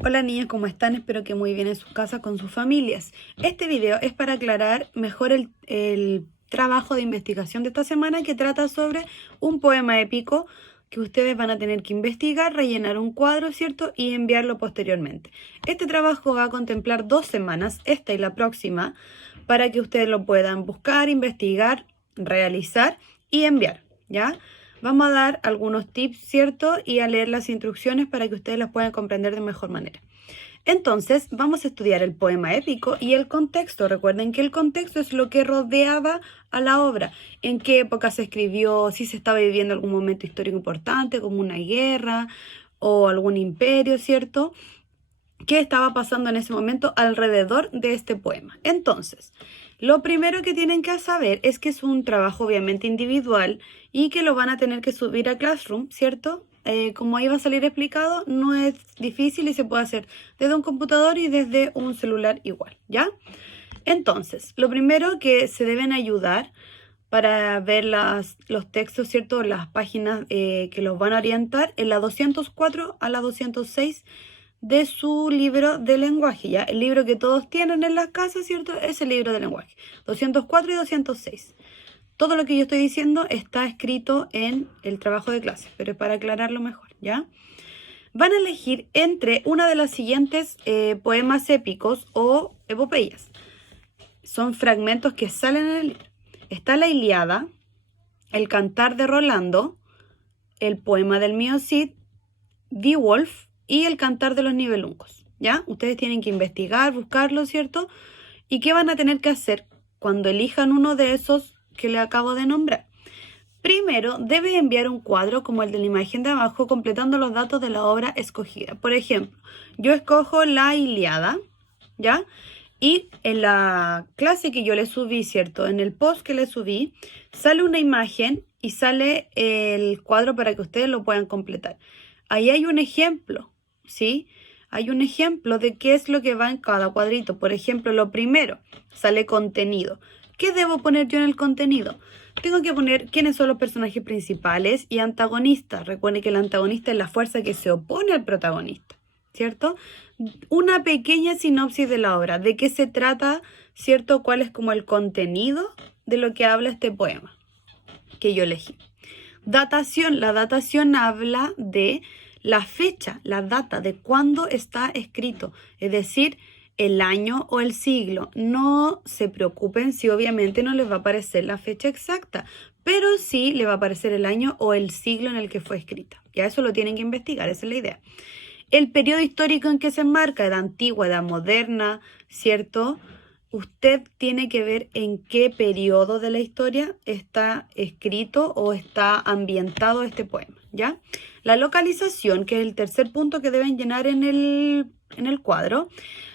Hola niñas, ¿cómo están? Espero que muy bien en sus casas con sus familias. Este video es para aclarar mejor el trabajo de investigación de esta semana, que trata sobre un poema épico que ustedes van a tener que investigar, rellenar un cuadro, ¿cierto? Y enviarlo posteriormente. Este trabajo va a contemplar 2 semanas, esta y la próxima, para que ustedes lo puedan buscar, investigar, realizar y enviar, ¿ya? Vamos a dar algunos tips, ¿cierto? Y a leer las instrucciones para que ustedes las puedan comprender de mejor manera. Entonces, vamos a estudiar el poema épico y el contexto. Recuerden que el contexto es lo que rodeaba a la obra. En qué época se escribió, si se estaba viviendo algún momento histórico importante, como una guerra o algún imperio, ¿cierto? ¿Qué estaba pasando en ese momento alrededor de este poema? Entonces, lo primero que tienen que saber es que es un trabajo obviamente individual y que lo van a tener que subir a Classroom, ¿cierto? Como ahí va a salir explicado, no es difícil y se puede hacer desde un computador y desde un celular igual, ¿ya? Entonces, lo primero que se deben ayudar para ver los textos, ¿cierto? Las páginas que los van a orientar en la 204 a la 206 de su libro de lenguaje, ¿ya? El libro que todos tienen en las casas, ¿cierto? Es el libro de lenguaje. 204 y 206. Todo lo que yo estoy diciendo está escrito en el trabajo de clase, pero es para aclararlo mejor, ¿ya? Van a elegir entre una de las siguientes poemas épicos o epopeyas. Son fragmentos que salen en el libro. Está la Ilíada, el Cantar de Rolando, el poema del mío Cid, Beowulf y el Cantar de los Nibelungos, ¿ya? Ustedes tienen que investigar, buscarlo, ¿cierto? ¿Y qué van a tener que hacer cuando elijan uno de esos que le acabo de nombrar? Primero, debe enviar un cuadro como el de la imagen de abajo, completando los datos de la obra escogida. Por ejemplo, yo escojo la Ilíada, ¿ya? Y en la clase que yo le subí, ¿cierto? En el post que le subí, sale una imagen y sale el cuadro para que ustedes lo puedan completar. Ahí hay un ejemplo, ¿sí? Hay un ejemplo de qué es lo que va en cada cuadrito. Por ejemplo, lo primero, sale contenido. ¿Qué debo poner yo en el contenido? Tengo que poner quiénes son los personajes principales y antagonistas. Recuerden que el antagonista es la fuerza que se opone al protagonista, ¿cierto? Una pequeña sinopsis de la obra, de qué se trata, ¿cierto? Cuál es como el contenido de lo que habla este poema que yo elegí. Datación, la datación habla de la fecha, la data de cuándo está escrito, es decir, el año o el siglo. No se preocupen si obviamente no les va a aparecer la fecha exacta, pero sí le va a aparecer el año o el siglo en el que fue escrita. Ya eso lo tienen que investigar, esa es la idea. El periodo histórico en que se enmarca, edad antigua, edad moderna, ¿cierto? Usted tiene que ver en qué periodo de la historia está escrito o está ambientado este poema, ¿ya? La localización, que es el tercer punto que deben llenar en el cuadro.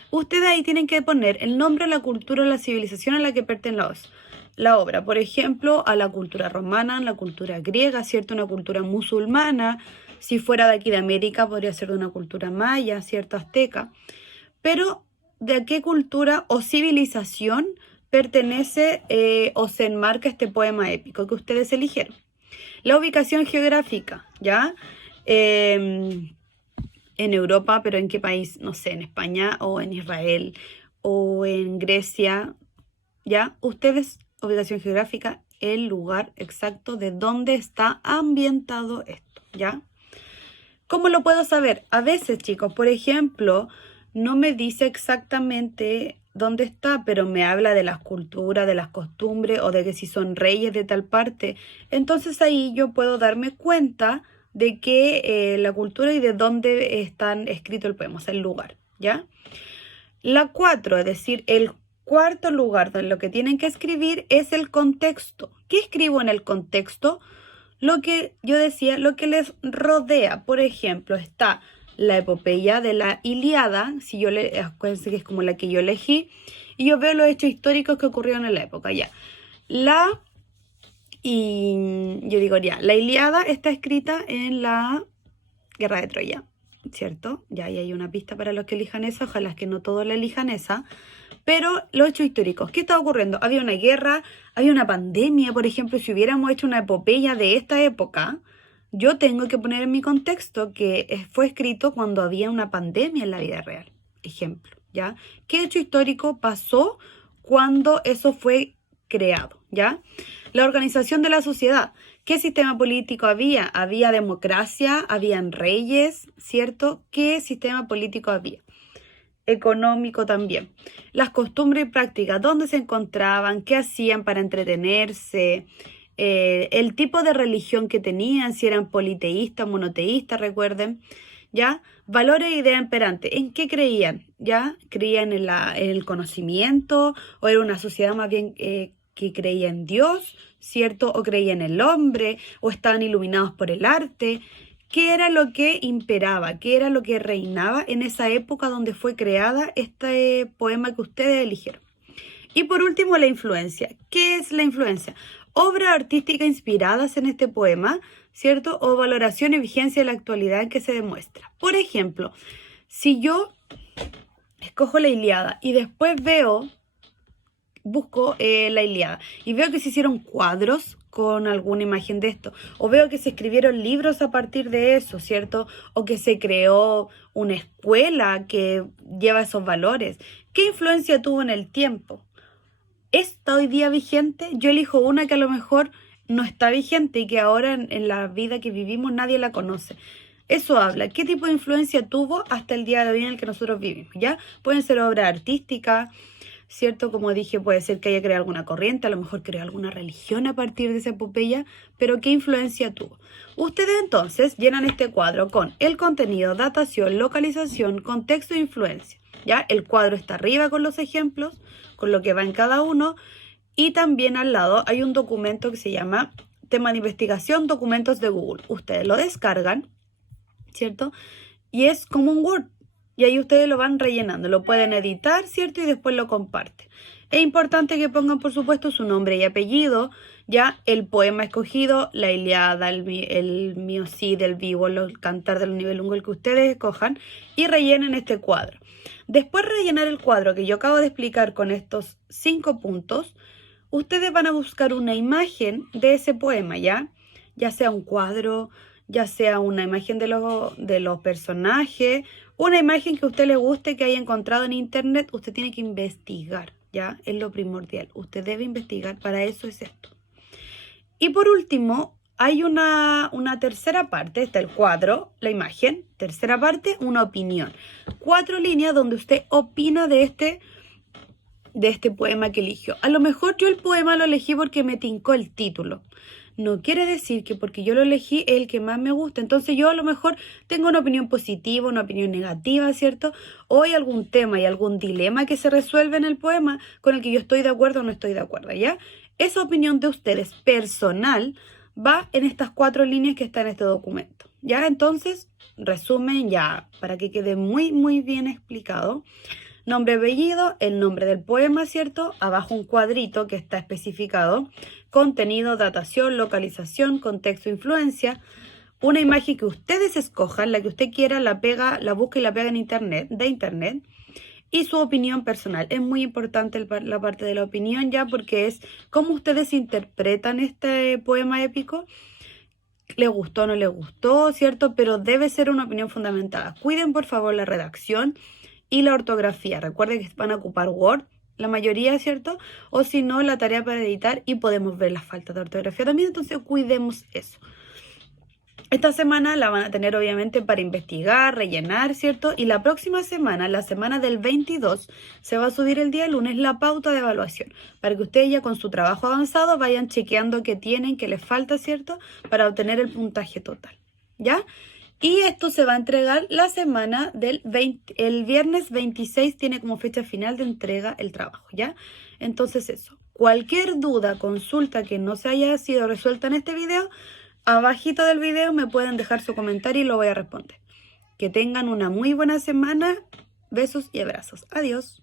Ustedes ahí tienen que poner el nombre, la cultura, la civilización a la que pertenece la obra. Por ejemplo, a la cultura romana, la cultura griega, ¿cierto? Una cultura musulmana. Si fuera de aquí de América, podría ser de una cultura maya, ¿cierto? Azteca. Pero, ¿de qué cultura o civilización pertenece o se enmarca este poema épico que ustedes eligieron? La ubicación geográfica, ¿ya? En Europa, pero ¿en qué país? No sé, en España o en Israel o en Grecia, ¿ya? Ustedes, ubicación geográfica, el lugar exacto de dónde está ambientado esto, ¿ya? ¿Cómo lo puedo saber? A veces, chicos, por ejemplo, no me dice exactamente dónde está, pero me habla de las culturas, de las costumbres o de que si son reyes de tal parte. Entonces ahí yo puedo darme cuenta de que la cultura y de dónde están escrito el poema, o sea, el lugar, ¿ya? La 4, es decir, el cuarto lugar donde lo que tienen que escribir es el contexto. ¿Qué escribo en el contexto? Lo que yo decía, lo que les rodea. Por ejemplo, está la epopeya de la Ilíada, si yo acuérdense que es como la que yo elegí, y yo veo los hechos históricos que ocurrieron en la época, ya. Y yo digo, ya, la Ilíada está escrita en la Guerra de Troya, ¿cierto? Ya ahí hay una pista para los que elijan esa, ojalá que no todos la elijan esa. Pero los hechos históricos, ¿qué estaba ocurriendo? Había una guerra, había una pandemia, por ejemplo, si hubiéramos hecho una epopeya de esta época, yo tengo que poner en mi contexto que fue escrito cuando había una pandemia en la vida real. Ejemplo, ¿ya? ¿Qué hecho histórico pasó cuando eso fue creado? ¿Ya? La organización de la sociedad. ¿Qué sistema político había? Había democracia, habían reyes, ¿cierto? ¿Qué sistema político había? Económico también. Las costumbres y prácticas, dónde se encontraban, qué hacían para entretenerse, el tipo de religión que tenían, si eran politeístas, monoteístas, recuerden, ¿ya? Valores e ideas imperantes, ¿en qué creían? ¿Ya? ¿Creían en el conocimiento o era una sociedad más bien que creía en Dios, ¿cierto? ¿O creía en el hombre o estaban iluminados por el arte? ¿Qué era lo que imperaba? ¿Qué era lo que reinaba en esa época donde fue creada este poema que ustedes eligieron? Y por último, la influencia. ¿Qué es la influencia? Obras artísticas inspiradas en este poema, ¿cierto? O valoración y vigencia de la actualidad en que se demuestra. Por ejemplo, si yo escojo la Ilíada y después busco la Ilíada y veo que se hicieron cuadros con alguna imagen de esto, o veo que se escribieron libros a partir de eso, ¿cierto? O que se creó una escuela que lleva esos valores. ¿Qué influencia tuvo en el tiempo? ¿Está hoy día vigente? Yo elijo una que a lo mejor no está vigente y que ahora en la vida que vivimos nadie la conoce. Eso habla, ¿qué tipo de influencia tuvo hasta el día de hoy en el que nosotros vivimos? ¿Ya? Pueden ser obras artísticas, ¿cierto? Como dije, puede ser que haya creado alguna corriente, a lo mejor creó alguna religión a partir de esa epopeya, pero ¿qué influencia tuvo? Ustedes entonces llenan este cuadro con el contenido, datación, localización, contexto e influencia, ¿ya? El cuadro está arriba con los ejemplos, con lo que va en cada uno, y también al lado hay un documento que se llama tema de investigación, documentos de Google. Ustedes lo descargan, ¿cierto? Y es como un Word. Y ahí ustedes lo van rellenando, lo pueden editar, ¿cierto? Y después lo comparten. Es importante que pongan, por supuesto, su nombre y apellido, ya el poema escogido, la Ilíada, el Mío Cid, el Vivo, el Cantar del Nibelungo, el que ustedes escojan, y rellenen este cuadro. Después de rellenar el cuadro que yo acabo de explicar con estos 5 puntos, ustedes van a buscar una imagen de ese poema, ¿ya? Ya sea un cuadro, ya sea una imagen de los personajes, una imagen que a usted le guste, que haya encontrado en internet. Usted tiene que investigar, ¿ya? Es lo primordial. Usted debe investigar, para eso es esto. Y por último, hay una tercera parte, está el cuadro, la imagen, tercera parte, una opinión. 4 líneas donde usted opina de este poema que eligió. A lo mejor yo el poema lo elegí porque me tincó el título. No quiere decir que porque yo lo elegí es el que más me gusta. Entonces yo a lo mejor tengo una opinión positiva, una opinión negativa, ¿cierto? O hay algún tema y algún dilema que se resuelve en el poema con el que yo estoy de acuerdo o no estoy de acuerdo, ¿ya? Esa opinión de ustedes personal va en estas 4 líneas que están en este documento, ¿ya? Entonces, resumen ya, para que quede muy, muy bien explicado. Nombre, apellido, el nombre del poema, ¿cierto? Abajo un cuadrito que está especificado. Contenido, datación, localización, contexto, influencia. Una imagen que ustedes escojan, la que usted quiera, la busca y la pega en internet, de internet. Y su opinión personal. Es muy importante la parte de la opinión ya, porque es cómo ustedes interpretan este poema épico. ¿Le gustó o no le gustó, cierto? Pero debe ser una opinión fundamentada. Cuiden por favor la redacción y la ortografía. Recuerden que van a ocupar Word, la mayoría, ¿cierto? O si no, la tarea para editar, y podemos ver las faltas de ortografía también, entonces cuidemos eso. Esta semana la van a tener obviamente para investigar, rellenar, ¿cierto? Y la próxima semana, la semana del 22, se va a subir el día lunes la pauta de evaluación, para que ustedes ya con su trabajo avanzado vayan chequeando qué tienen, qué les falta, ¿cierto? Para obtener el puntaje total, ¿ya? Y esto se va a entregar la semana el viernes 26 tiene como fecha final de entrega el trabajo, ¿ya? Entonces eso, cualquier duda, consulta que no se haya sido resuelta en este video, abajito del video me pueden dejar su comentario y lo voy a responder. Que tengan una muy buena semana. Besos y abrazos. Adiós.